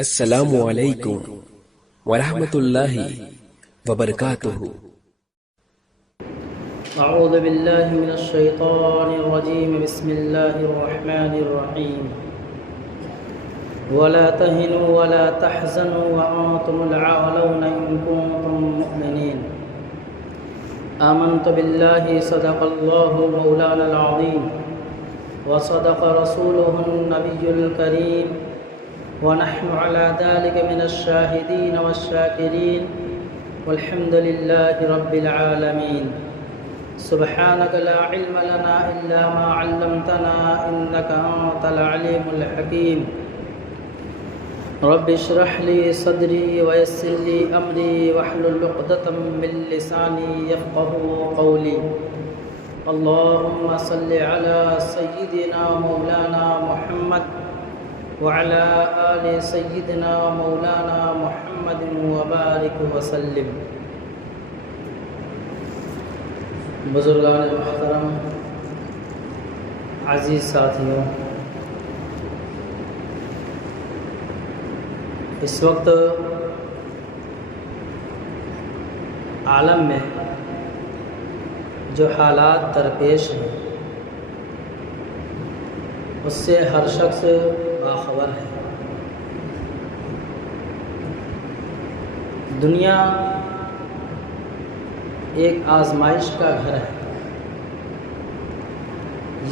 السلام علیکم ورحمۃ اللہ وبرکاتہ۔ اعوذ باللہ من الشیطان الرجیم، بسم اللہ الرحمن الرحیم۔ ولا تهنوا ولا تحزنوا وانتم الأعلون ان كنتم مؤمنین۔ آمنت باللہ صدق اللہ مولانا العظیم وصدق رسوله النبی الکریم ونحن على ذلك من الشاهدين والشاكرين والحمد لله رب العالمين۔ سبحانك لا علم لنا إلا ما علمتنا إنك أنت العليم الحكيم۔ رب اشرح لي صدري ويسر لي أمري واحلل عقدة من لساني يفقهوا قولي۔ اللهم صل على سيدنا مولانا محمد وعلى آل سيدنا مولانا محمد وبارك وسلم۔ بزرگان محترم، عزیز ساتھیوں، اس وقت عالم میں جو حالات درپیش ہیں اس سے ہر شخص باخبر ہے۔ دنیا ایک آزمائش کا گھر ہے،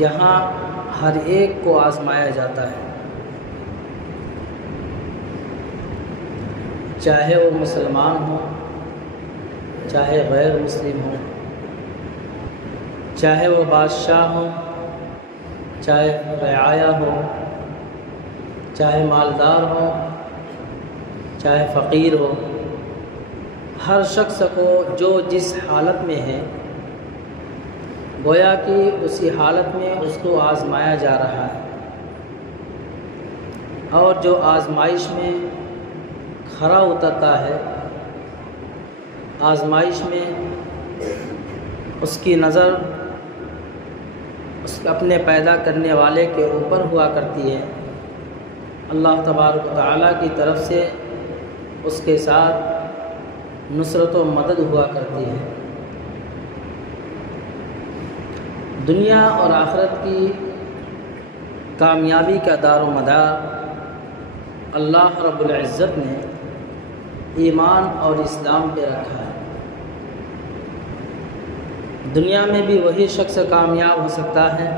یہاں ہر ایک کو آزمایا جاتا ہے، چاہے وہ مسلمان ہو، چاہے غیر مسلم ہو، چاہے وہ بادشاہ ہو، چاہے رعایا ہو، چاہے مالدار ہو، چاہے فقیر ہو، ہر شخص کو جو جس حالت میں ہے گویا کہ اسی حالت میں اس کو آزمایا جا رہا ہے، اور جو آزمائش میں کھرا اترتا ہے، آزمائش میں اس کی نظر اس اپنے پیدا کرنے والے کے اوپر ہوا کرتی ہے، اللہ تبارک و تعالیٰ کی طرف سے اس کے ساتھ نصرت و مدد ہوا کرتی ہے۔ دنیا اور آخرت کی کامیابی کا دار و مدار اللہ رب العزت نے ایمان اور اسلام پہ رکھا ہے۔ دنیا میں بھی وہی شخص کامیاب ہو سکتا ہے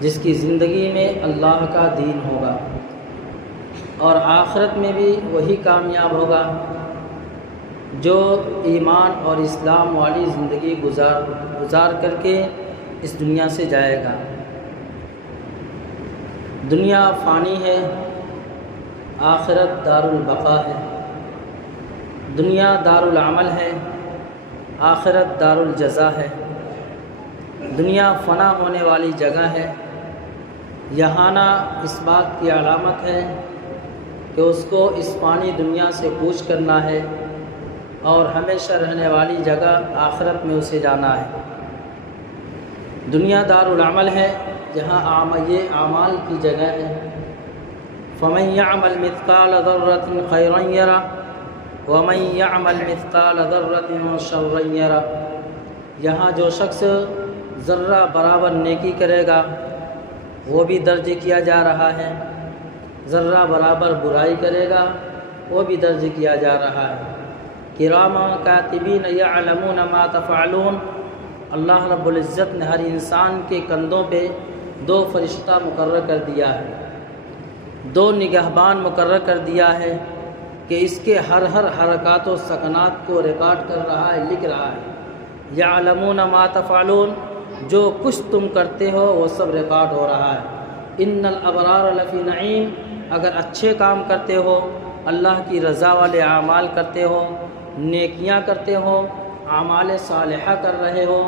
جس کی زندگی میں اللہ کا دین ہوگا، اور آخرت میں بھی وہی کامیاب ہوگا جو ایمان اور اسلام والی زندگی گزار کر کے اس دنیا سے جائے گا۔ دنیا فانی ہے، آخرت دار البقا ہے۔ دنیا دار العمل ہے، آخرت دار الجزا ہے۔ دنیا فنا ہونے والی جگہ ہے، یہاں نہ اس بات کی علامت ہے کہ اس کو اس فانی دنیا سے کوچ کرنا ہے، اور ہمیشہ رہنے والی جگہ آخرت میں اسے جانا ہے۔ دنیا دار العمل ہے، جہاں یہ اعمال کی جگہ ہے۔ فمن يعمل مثقال ذرة خيرا يره ومن يعمل مثقال ذرة شرا يره۔ یہاں جو شخص ذرہ برابر نیکی کرے گا وہ بھی درج کیا جا رہا ہے، ذرہ برابر برائی کرے گا وہ بھی درج کیا جا رہا ہے۔ کراما کاتبین یعلمون ما تفعلون۔ اللہ رب العزت نے ہر انسان کے کندھوں پہ 2 فرشتہ مقرر کر دیا ہے، 2 نگہبان مقرر کر دیا ہے کہ اس کے ہر حرکات و سکنات کو ریکارڈ کر رہا ہے، لکھ رہا ہے۔ یعلمون ما تفعلون، جو کچھ تم کرتے ہو وہ سب ریکارڈ ہو رہا ہے۔ ان الابرار لفی نعیم، اگر اچھے کام کرتے ہو، اللہ کی رضا والے اعمال کرتے ہو، نیکیاں کرتے ہو، اعمال صالحہ کر رہے ہو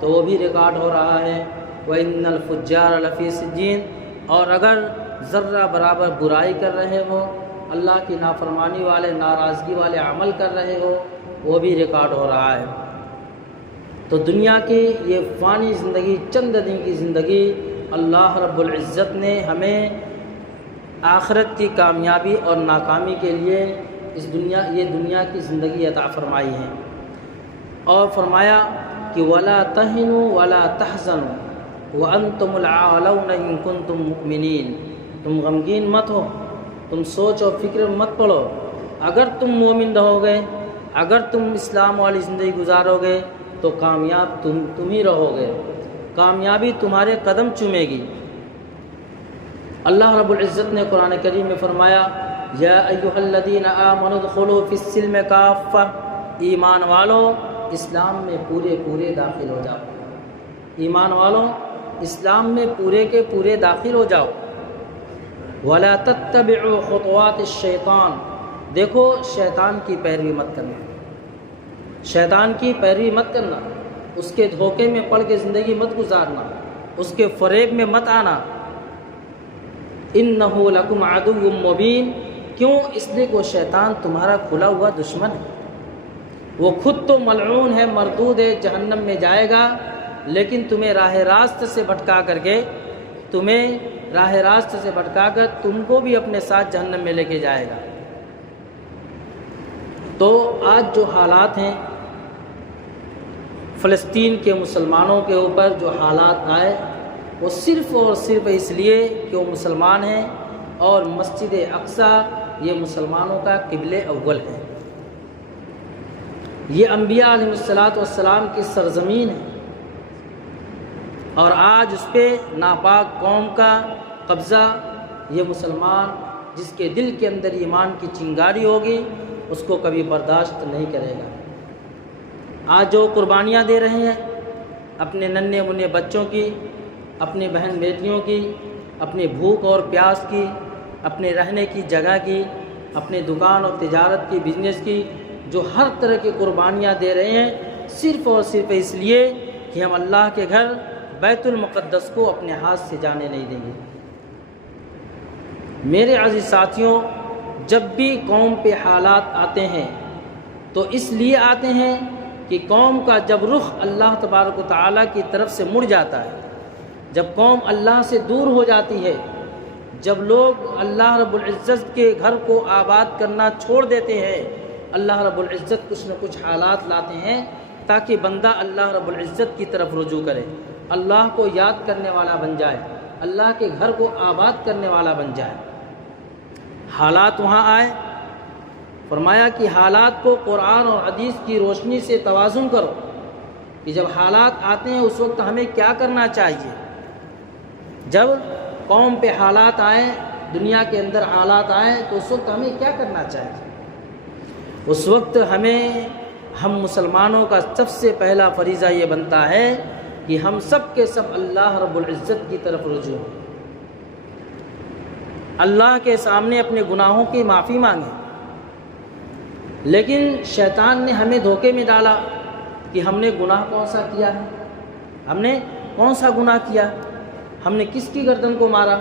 تو وہ بھی ریکارڈ ہو رہا ہے۔ وَإِنَّ الْفُجَّارَ لَفِي سِجِّينٍ، اور اگر ذرہ برابر برائی کر رہے ہو، اللہ کی نافرمانی والے ناراضگی والے عمل کر رہے ہو، وہ بھی ریکارڈ ہو رہا ہے۔ تو دنیا کی یہ فانی زندگی، چند دن کی زندگی، اللہ رب العزت نے ہمیں آخرت کی کامیابی اور ناکامی کے لیے یہ دنیا کی زندگی عطا فرمائی ہے، اور فرمایا کہ وَلَا تَهِنُوا وَلَا تَحْزَنُوا وَأَنْتُمُ الْأَعْلَوْنَ إِن كُنتُم مُؤْمِنِينَ، تم غمگین مت ہو، تم سوچ اور فکر مت پڑو، اگر تم مومن رہو گے، اگر تم اسلام والی زندگی گزارو گے تو کامیاب تم ہی رہو گے، کامیابی تمہارے قدم چومے گی۔ اللہ رب العزت نے قرآن کریم میں فرمایا یا ایھا الذین آمنوا ادخلوا فی السلم کافہ، ایمان والو اسلام میں پورے داخل ہو جاؤ، ایمان والو اسلام میں پورے داخل ہو جاؤ۔ ولا تتبعوا خطوات الشیطان، دیکھو شیطان کی پیروی مت کرنا، شیطان کی پیروی مت کرنا، اس کے دھوکے میں پڑ کے زندگی مت گزارنا، اس کے فریب میں مت آنا۔ انہ لکم عدو مبین، کیوں؟ اس لیے کہ وہ شیطان تمہارا کھلا ہوا دشمن ہے، وہ خود تو ملعون ہے، مردود ہے، جہنم میں جائے گا، لیکن تمہیں راہ راست سے بھٹکا کر تم کو بھی اپنے ساتھ جہنم میں لے کے جائے گا۔ تو آج جو حالات ہیں فلسطین کے مسلمانوں کے اوپر جو حالات آئے، وہ صرف اور صرف اس لیے کہ وہ مسلمان ہیں، اور مسجد اقصیٰ یہ مسلمانوں کا قبلہ اول ہے، یہ انبیاء علیہ السلام کی سرزمین ہے، اور آج اس پہ ناپاک قوم کا قبضہ یہ مسلمان جس کے دل کے اندر ایمان کی چنگاری ہوگی اس کو کبھی برداشت نہیں کرے گا۔ آج جو قربانیاں دے رہے ہیں اپنے ننھے منھے بچوں کی، اپنے بہن بیٹیوں کی، اپنے بھوک اور پیاس کی، اپنے رہنے کی جگہ کی، اپنے دکان اور تجارت کی، بزنس کی، جو ہر طرح کی قربانیاں دے رہے ہیں، صرف اور صرف اس لیے کہ ہم اللہ کے گھر بیت المقدس کو اپنے ہاتھ سے جانے نہیں دیں گے۔ میرے عزیز ساتھیوں، جب بھی قوم پہ حالات آتے ہیں تو اس لیے آتے ہیں کہ قوم کا جب رخ اللہ تبارک و تعالیٰ کی طرف سے مڑ جاتا ہے، جب قوم اللہ سے دور ہو جاتی ہے، جب لوگ اللہ رب العزت کے گھر کو آباد کرنا چھوڑ دیتے ہیں، اللہ رب العزت کچھ نہ کچھ حالات لاتے ہیں تاکہ بندہ اللہ رب العزت کی طرف رجوع کرے، اللہ کو یاد کرنے والا بن جائے، اللہ کے گھر کو آباد کرنے والا بن جائے۔ حالات وہاں آئے، فرمایا کہ حالات کو قرآن اور حدیث کی روشنی سے توازن کرو، کہ جب حالات آتے ہیں اس وقت ہمیں کیا کرنا چاہیے۔ جب قوم پہ حالات آئیں، دنیا کے اندر حالات آئیں تو اس وقت ہمیں کیا کرنا چاہیے؟ اس وقت ہم مسلمانوں کا سب سے پہلا فریضہ یہ بنتا ہے کہ ہم سب کے سب اللہ رب العزت کی طرف رجوع ہوں، اللہ کے سامنے اپنے گناہوں کی معافی مانگیں۔ لیکن شیطان نے ہمیں دھوکے میں ڈالا کہ ہم نے گناہ کون سا کیا ہے، ہم نے کون سا گناہ کیا، ہم نے کس کی گردن کو مارا،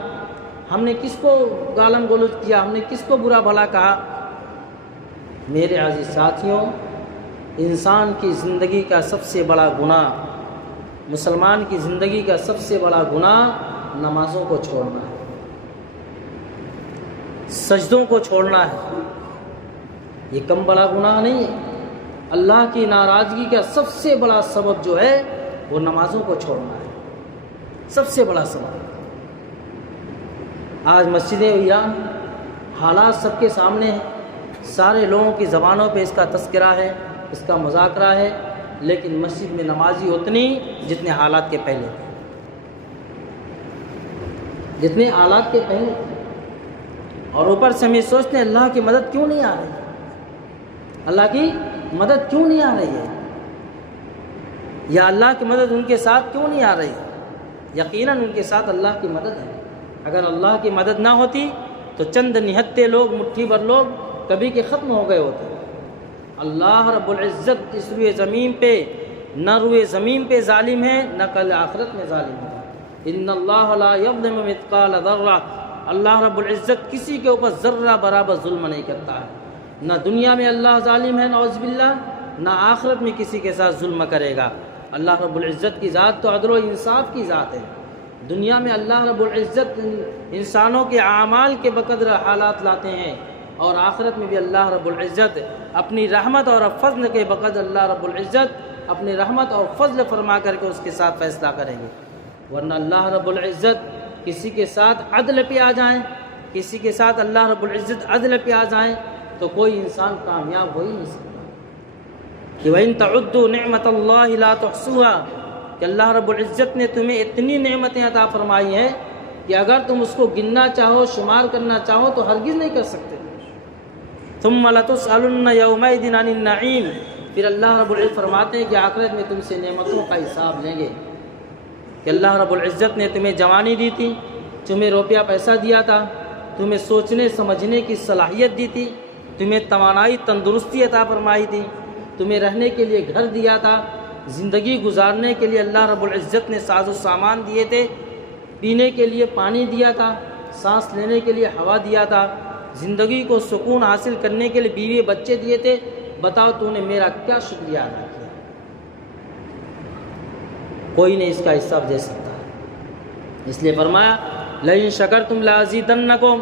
ہم نے کس کو گالم گلوچ کیا، ہم نے کس کو برا بھلا کہا۔ میرے عزیز ساتھیوں، انسان کی زندگی کا سب سے بڑا گناہ، مسلمان کی زندگی کا سب سے بڑا گناہ نمازوں کو چھوڑنا ہے، سجدوں کو چھوڑنا ہے۔ یہ کم بڑا گناہ نہیں ہے۔ اللہ کی ناراضگی کا سب سے بڑا سبب جو ہے وہ نمازوں کو چھوڑنا ہے، سب سے بڑا سبب۔ آج مسجدیں ویران، حالات سب کے سامنے ہیں، سارے لوگوں کی زبانوں پہ اس کا تذکرہ ہے، اس کا مذاکرہ ہے، لیکن مسجد میں نمازی اتنی جتنے حالات کے پہلے، جتنے حالات کے پہلے۔ اور اوپر سے ہم یہ سوچتے ہیں اللہ کی مدد کیوں نہیں آ رہی، اللہ کی مدد کیوں نہیں آ رہی ہے، یا اللہ کی مدد ان کے ساتھ کیوں نہیں آ رہی ہے۔ یقیناً ان کے ساتھ اللہ کی مدد ہے۔ اگر اللہ کی مدد نہ ہوتی تو چند نہتے لوگ، مٹھی بھر لوگ کبھی کے ختم ہو گئے ہوتے۔ اللہ رب العزت اس روئے زمین پہ نہ روئے زمین پہ ظالم ہے، نہ کل آخرت میں ظالم ہے۔ ان اللہ لا یظلم مثقال ذرہ، اللہ رب العزت کسی کے اوپر ذرہ برابر ظلم نہیں کرتا ہے۔ نہ دنیا میں اللہ ظالم ہے نعوذ باللہ، نہ آخرت میں کسی کے ساتھ ظلم کرے گا۔ اللہ رب العزت کی ذات تو عدل و انصاف کی ذات ہے، دنیا میں اللہ رب العزت انسانوں کے اعمال کے بقدر حالات لاتے ہیں، اور آخرت میں بھی اللہ رب العزت اپنی رحمت اور فضل کے بقدر اللہ رب العزت اپنی رحمت اور فضل فرما کر کے اس کے ساتھ فیصلہ کریں گے۔ ورنہ اللہ رب العزت کسی کے ساتھ عدل پہ آ جائیں، کسی کے ساتھ اللہ رب العزت عدل پہ آ جائیں تو کوئی انسان کامیاب ہو ہی نہیں سکتا۔ کہ وَإِن تَعُدُّوا نِعْمَةَ اللَّهِ لَا تُحْصُوهَا، کہ اللہ رب العزت نے تمہیں اتنی نعمتیں عطا فرمائی ہیں کہ اگر تم اس کو گننا چاہو، شمار کرنا چاہو تو ہرگز نہیں کر سکتے۔ ثُمَّ لَتُسْأَلُنَّ يَوْمَئِذٍ عَنِ النَّعِيمِ، پھر اللہ رب العزت فرماتے ہیں کہ آخرت میں تم سے نعمتوں کا حساب لیں گے۔ کہ اللہ رب العزت نے تمہیں جوانی دی تھی، تمہیں روپیہ پیسہ دیا تھا، تمہیں سوچنے سمجھنے کی صلاحیت دی تھی، تمہیں توانائی تندرستی عطا فرمائی تھی، تمہیں رہنے کے لیے گھر دیا تھا، زندگی گزارنے کے لیے اللہ رب العزت نے ساز و سامان دیے تھے، پینے کے لیے پانی دیا تھا، سانس لینے کے لیے ہوا دیا تھا، زندگی کو سکون حاصل کرنے کے لیے بیوی بچے دیے تھے۔ بتاؤ تو نے میرا کیا شکریہ ادا کیا؟ کوئی نہیں اس کا حساب دے سکتا۔ اس لیے فرمایا لئن شکرتم لازیدنکم،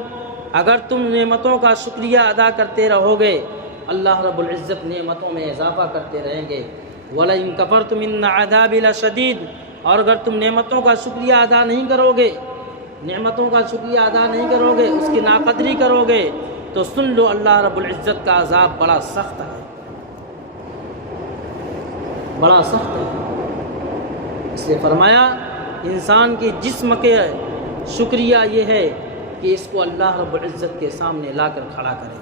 اگر تم نعمتوں کا شکریہ ادا کرتے رہو گے اللہ رب العزت نعمتوں میں اضافہ کرتے رہیں گے۔ وَلَئِن كَفَرْتُمْ إِنَّ عَذَابِي لَشَدِيدٌ، اور اگر تم نعمتوں کا شکریہ ادا نہیں کرو گے، نعمتوں کا شکریہ ادا نہیں کرو گے، اس کی ناقدری کرو گے تو سن لو اللہ رب العزت کا عذاب بڑا سخت ہے، بڑا سخت ہے۔ اس لیے فرمایا انسان کے جسم کے شکریہ یہ ہے کہ اس کو اللہ رب العزت کے سامنے لا کر کھڑا کرے۔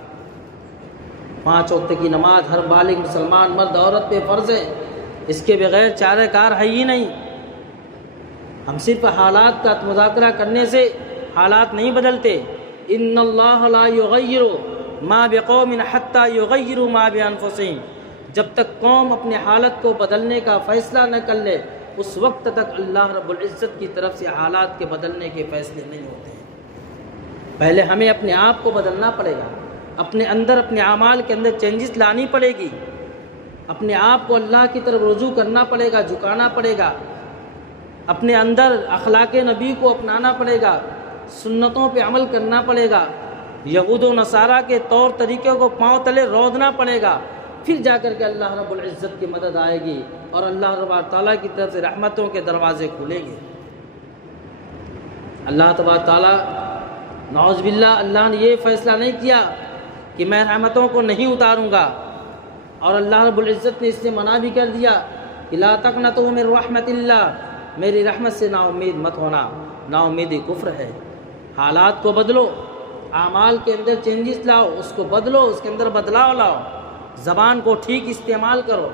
5 وقت کی نماز ہر بالغ مسلمان مرد عورت پہ فرض ہے، اس کے بغیر چارہ کار ہے ہی نہیں۔ ہم صرف حالات کا مذاکرہ کرنے سے حالات نہیں بدلتے۔ ان اللہ لا یغیر ما بقوم حتی یغیروا ما بانفسہم، جب تک قوم اپنے حالت کو بدلنے کا فیصلہ نہ کر لے اس وقت تک اللہ رب العزت کی طرف سے حالات کے بدلنے کے فیصلے نہیں ہوتے ہیں۔ پہلے ہمیں اپنے آپ کو بدلنا پڑے گا، اپنے اندر اپنے اعمال کے اندر چینجز لانی پڑے گی، اپنے آپ کو اللہ کی طرف رجوع کرنا پڑے گا، جھکانا پڑے گا، اپنے اندر اخلاق نبی کو اپنانا پڑے گا، سنتوں پہ عمل کرنا پڑے گا، یہود و نصارہ کے طور طریقوں کو پاؤں تلے رودنا پڑے گا، پھر جا کر کے اللہ رب العزت کی مدد آئے گی اور اللہ رب تعالیٰ کی طرف سے رحمتوں کے دروازے کھلیں گے۔ اللہ تبارک تعالیٰ نعوذ باللہ اللہ نے یہ فیصلہ نہیں کیا کہ میں رحمتوں کو نہیں اتاروں گا، اور اللہ رب العزت نے اس سے منع بھی کر دیا کہ لا تقنطوا من رحمت اللہ، میری رحمت سے نا امید مت ہونا، نا امیدی کفر ہے۔ حالات کو بدلو، اعمال کے اندر چینجز لاؤ، اس کو بدلو، اس کے اندر بدلاؤ لاؤ، زبان کو ٹھیک استعمال کرو،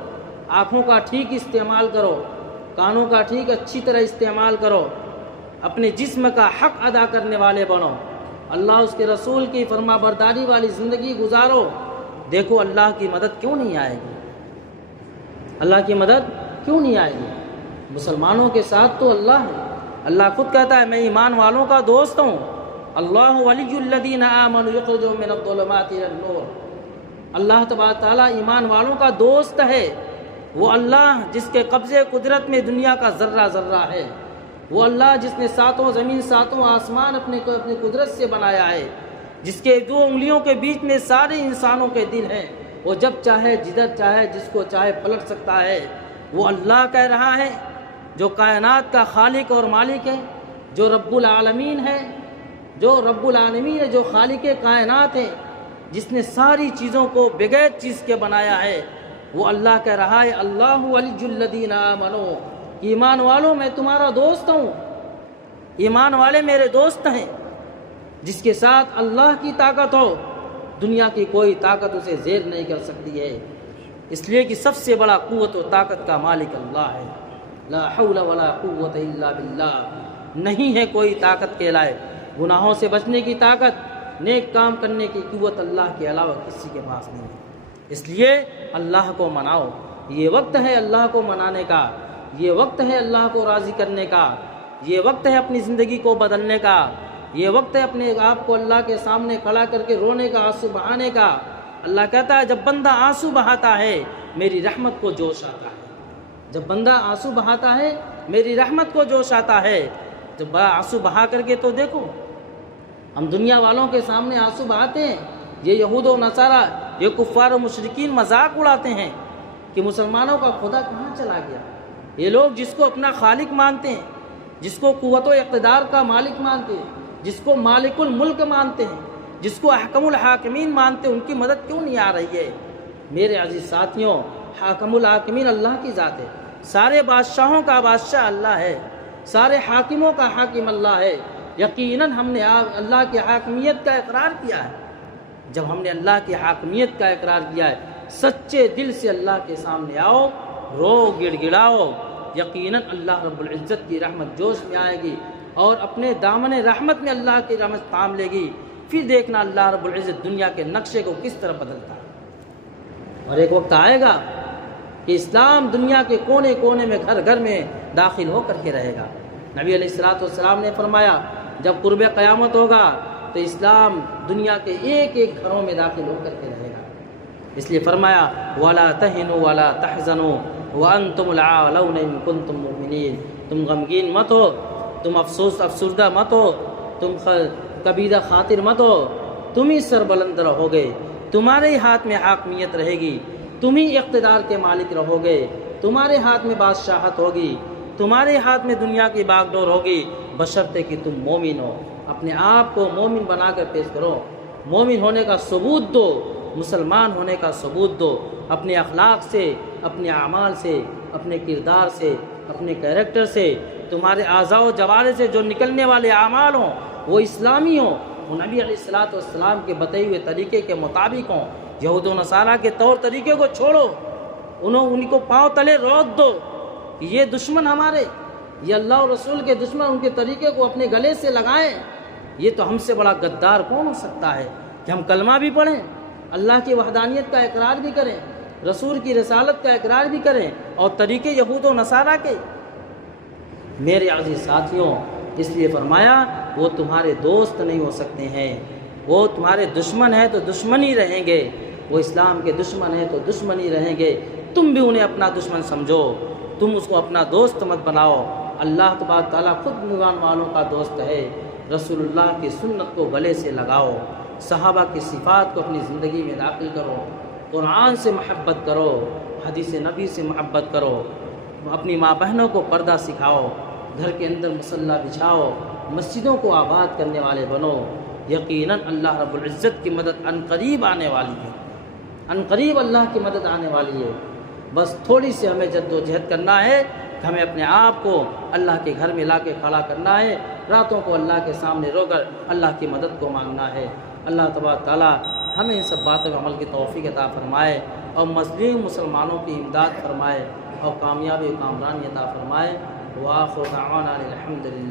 آنکھوں کا ٹھیک استعمال کرو، کانوں کا ٹھیک اچھی طرح استعمال کرو، اپنے جسم کا حق ادا کرنے والے بنو، اللہ اس کے رسول کی فرما برداری والی زندگی گزارو۔ دیکھو اللہ کی مدد کیوں نہیں آئے گی، اللہ کی مدد کیوں نہیں آئے گی؟ مسلمانوں کے ساتھ تو اللہ ہے، اللہ خود کہتا ہے میں ایمان والوں کا دوست ہوں، اللہ ولی الذین آمنوا یخرجهم من الظلمات الی النور، اللہ تبارک تعالیٰ ایمان والوں کا دوست ہے، وہ اللہ جس کے قبضے قدرت میں دنیا کا ذرہ ذرہ ہے، وہ اللہ جس نے ساتوں زمین ساتوں آسمان اپنے قدرت سے بنایا ہے، جس کے 2 انگلیوں کے بیچ میں سارے انسانوں کے دل ہیں، وہ جب چاہے جدھر چاہے جس کو چاہے پلٹ سکتا ہے۔ وہ اللہ کہہ رہا ہے جو کائنات کا خالق اور مالک ہے، جو رب العالمین ہے، جو خالق کائنات ہے، جس نے ساری چیزوں کو بغیر چیز کے بنایا ہے، وہ اللہ کہہ رہا ہے اللہ ولی الذین آمنوا، ایمان والوں میں تمہارا دوست ہوں، ایمان والے میرے دوست ہیں، جس کے ساتھ اللہ کی طاقت ہو دنیا کی کوئی طاقت اسے زیر نہیں کر سکتی ہے، اس لیے کہ سب سے بڑا قوت و طاقت کا مالک اللہ ہے۔ لا حول ولا قوت الا باللہ، نہیں ہے کوئی طاقت کے لائے، گناہوں سے بچنے کی طاقت، نیک کام کرنے کی قوت اللہ کے علاوہ کسی کے پاس نہیں ہے۔ اس لیے اللہ کو مناؤ، یہ وقت ہے اللہ کو منانے کا، یہ وقت ہے اللہ کو راضی کرنے کا، یہ وقت ہے اپنی زندگی کو بدلنے کا، یہ وقت ہے اپنے آپ کو اللہ کے سامنے کھڑا کر کے رونے کا، آنسو بہانے کا۔ اللہ کہتا ہے جب بندہ آنسو بہاتا ہے میری رحمت کو جوش آتا ہے، جب بندہ آنسو بہاتا ہے میری رحمت کو جوش آتا ہے۔ جب بڑا آنسو بہا کر کے تو دیکھو، ہم دنیا والوں کے سامنے آنسو بہاتے ہیں، یہ یہود و نصارہ، یہ کفار و مشرکین مذاق اڑاتے ہیں کہ مسلمانوں کا خدا کہاں چلا گیا۔ یہ لوگ جس کو اپنا خالق مانتے ہیں، جس کو قوت و اقتدار کا مالک مانتے ہیں، جس کو مالک الملک مانتے ہیں، جس کو احکم الحاکمین مانتے ہیں، ان کی مدد کیوں نہیں آ رہی ہے؟ میرے عزیز ساتھیوں، حاکم الحاکمین اللہ کی ذات ہے، سارے بادشاہوں کا بادشاہ اللہ ہے، سارے حاکموں کا حاکم اللہ ہے۔ یقیناً ہم نے اللہ کی حاکمیت کا اقرار کیا ہے۔ جب ہم نے اللہ کی حاکمیت کا اقرار کیا ہے، سچے دل سے اللہ کے سامنے آؤ، رو گڑ گڑاؤ، یقیناً اللہ رب العزت کی رحمت جوش میں آئے گی اور اپنے دامن رحمت میں اللہ کی رحمت تھام لے گی۔ پھر دیکھنا اللہ رب العزت دنیا کے نقشے کو کس طرح بدلتا ہے۔ اور ایک وقت آئے گا کہ اسلام دنیا کے کونے کونے میں گھر گھر میں داخل ہو کر کے رہے گا۔ نبی علیہ الصلوۃ نے فرمایا جب قرب قیامت ہوگا تو اسلام دنیا کے ایک ایک گھروں میں داخل ہو کر کے رہے گا۔ اس لیے فرمایا وَلَا تَهِنُوا وَلَا تَحْزَنُوا وَأَنْتُمُ الْأَعْلَوْنَ إِن كُنتُم مُؤْمِنِينَ، تم غمگین مت ہو، تم افسردہ مت ہو، تم کبیدہ خاطر مت ہو، تم ہی سربلند رہو گے، تمہارے ہاتھ میں حاکمیت رہے گی، تم ہی اقتدار کے مالک رہو گے، تمہارے ہاتھ میں بادشاہت ہوگی، تمہارے ہاتھ میں دنیا کی باغ ڈور ہوگی، بشرطے کہ تم مومن ہو۔ اپنے آپ کو مومن بنا کر پیش کرو، مومن ہونے کا ثبوت دو، مسلمان ہونے کا ثبوت دو، اپنے اخلاق سے، اپنے اعمال سے، اپنے کردار سے، اپنے کیریکٹر سے، تمہارے اعضاء و جوارح سے جو نکلنے والے اعمال ہوں وہ اسلامی ہوں، وہ نبی علیہ الصلوۃ کے بتائے ہوئے طریقے کے مطابق ہوں۔ یہود و نصارہ کے طور طریقے کو چھوڑو، ان کو پاؤں تلے روت دو، یہ دشمن ہمارے، یہ اللہ اور رسول کے دشمن، ان کے طریقے کو اپنے گلے سے لگائیں۔ یہ تو ہم سے بڑا غدار کون ہو سکتا ہے کہ ہم کلمہ بھی پڑھیں، اللہ کی وحدانیت کا اقرار بھی کریں، رسول کی رسالت کا اقرار بھی کریں، اور طریقے یہود و نصارہ کے۔ میرے عزیز ساتھیوں، اس لیے فرمایا وہ تمہارے دوست نہیں ہو سکتے ہیں، وہ تمہارے دشمن ہیں تو دشمن ہی رہیں گے، وہ اسلام کے دشمن ہیں تو دشمن ہی رہیں گے۔ تم بھی انہیں اپنا دشمن سمجھو، تم اس کو اپنا دوست مت بناؤ۔ اللہ تبارک تعالیٰ خود ایمان والوں کا دوست ہے۔ رسول اللہ کی سنت کو گلے سے لگاؤ، صحابہ کی صفات کو اپنی زندگی میں داخل کرو، قرآن سے محبت کرو، حدیث نبی سے محبت کرو، اپنی ماں بہنوں کو پردہ سکھاؤ، گھر کے اندر مصلی بچھاؤ، مسجدوں کو آباد کرنے والے بنو۔ یقیناً اللہ رب العزت کی مدد عنقریب آنے والی ہے، عنقریب اللہ کی مدد آنے والی ہے۔ بس تھوڑی سی ہمیں جد و جہد کرنا ہے کہ ہمیں اپنے آپ کو اللہ کے گھر میں لا کے کھڑا کرنا ہے، راتوں کو اللہ کے سامنے رو کر اللہ کی مدد کو مانگنا ہے۔ اللہ تبارک تعالیٰ ہمیں ان سب باتوں میں عمل کی توفیق عطا فرمائے اور مظلوم مسلمانوں کی امداد فرمائے اور کامیابی و کامرانی عطا فرمائے۔ وآخر دعوانا الحمدللہ۔